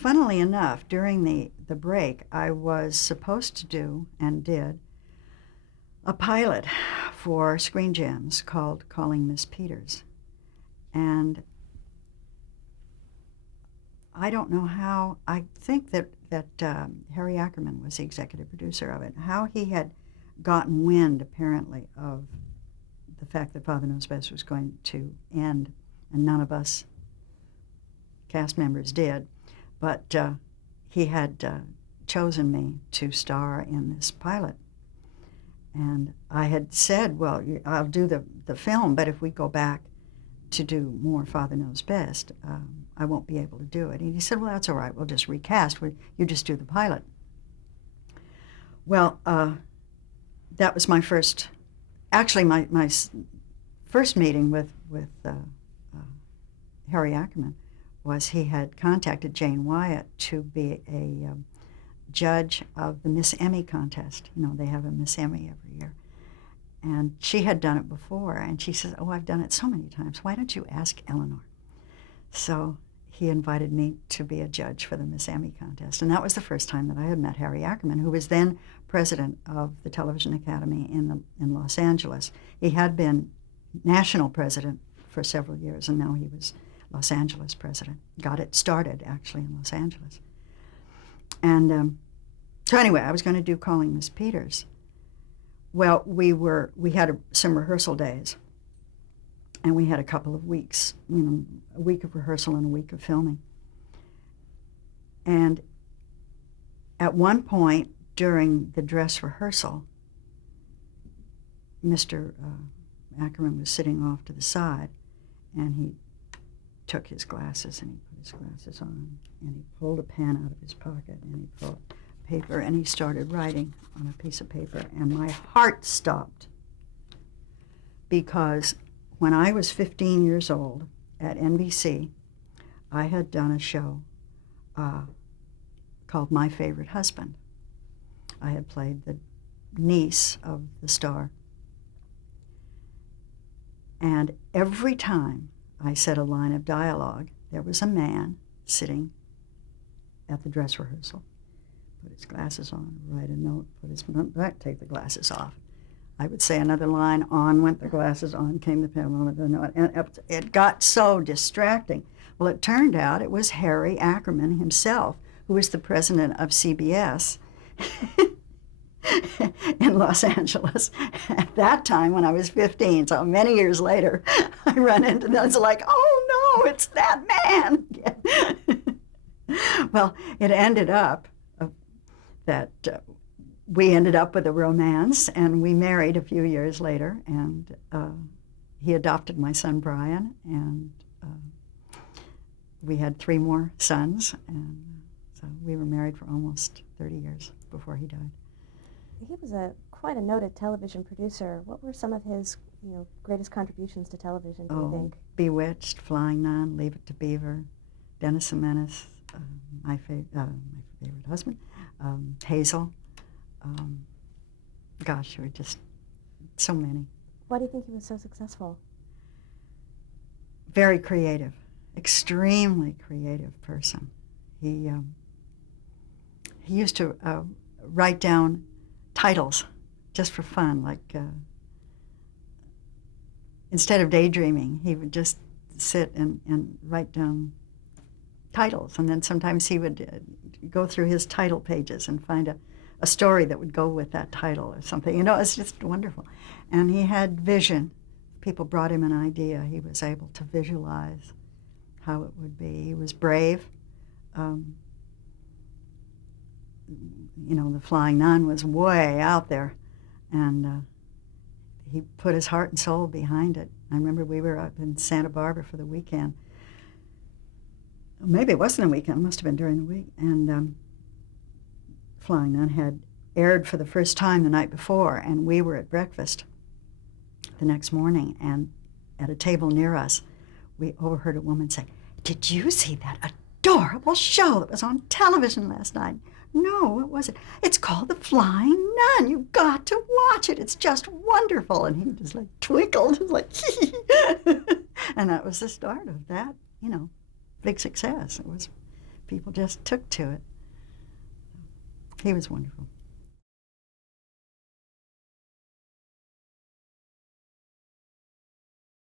Funnily enough, during the break, I was supposed to do, and did, a pilot for Screen Gems called Calling Miss Peters. And I don't know how, I think that Harry Ackerman was the executive producer of it, how he had gotten wind, apparently, of the fact that Father Knows Best was going to end, and none of us cast members did. But he had chosen me to star in this pilot. And I had said, well, I'll do the film, but if we go back to do more Father Knows Best, I won't be able to do it. And he said, well, that's all right. We'll just recast. You just do the pilot. Well, that was my first, actually my first meeting with Harry Ackerman was he had contacted Jane Wyatt to be a judge of the Miss Emmy contest. You know, they have a Miss Emmy every year. And she had done it before, and she says, oh, I've done it so many times. Why don't you ask Elinor? So he invited me to be a judge for the Miss Emmy contest. And that was the first time that I had met Harry Ackerman, who was then president of the Television Academy in Los Angeles. He had been national president for several years, and now he was Los Angeles president. Got it started, actually, in Los Angeles. And so anyway, I was going to do Calling Miss Peters. Well, we had some rehearsal days, and we had a couple of weeks, a week of rehearsal and a week of filming. And at one point during the dress rehearsal, Mr. Ackerman was sitting off to the side, and he took his glasses and he put his glasses on, and he pulled a pen out of his pocket, and he pulled paper, and he started writing on a piece of paper, and my heart stopped, because when I was 15 years old at NBC, I had done a show called My Favorite Husband. I had played the niece of the star, and every time I said a line of dialogue, there was a man sitting at the dress rehearsal. Put his glasses on, write a note, take the glasses off. I would say another line, on went the glasses, on came the pen, on the note, and it got so distracting. Well, it turned out it was Harry Ackerman himself, who was the president of CBS in Los Angeles at that time when I was 15. So many years later, I run into them. It's like, oh no, it's that man. Well, it ended up that we ended up with a romance, and we married a few years later, and he adopted my son Brian, and we had 3 more sons, and so we were married for almost 30 years before he died. He was quite a noted television producer. What were some of his greatest contributions to television, do you think? Bewitched, Flying Nun, Leave It to Beaver, Dennis the Menace, my favorite husband, Hazel. Gosh, there were just so many. Why do you think he was so successful? Very creative, extremely creative person. He used to write down titles just for fun, like instead of daydreaming, he would just sit and write down titles, and then sometimes he would go through his title pages and find a story that would go with that title or something. It's just wonderful. And he had vision. People brought him an idea. He was able to visualize how it would be. He was brave. The Flying Nun was way out there, and he put his heart and soul behind it. I remember we were up in Santa Barbara for the weekend. Maybe it wasn't a weekend, it must have been during the week, and Flying Nun had aired for the first time the night before, and we were at breakfast the next morning, and at a table near us, we overheard a woman say, "Did you see that adorable show that was on television last night?" "No, what was it?" "It's called The Flying Nun. You've got to watch it. It's just wonderful." And he just twinkled, and that was the start of that, big success. It was People just took to it. He was wonderful.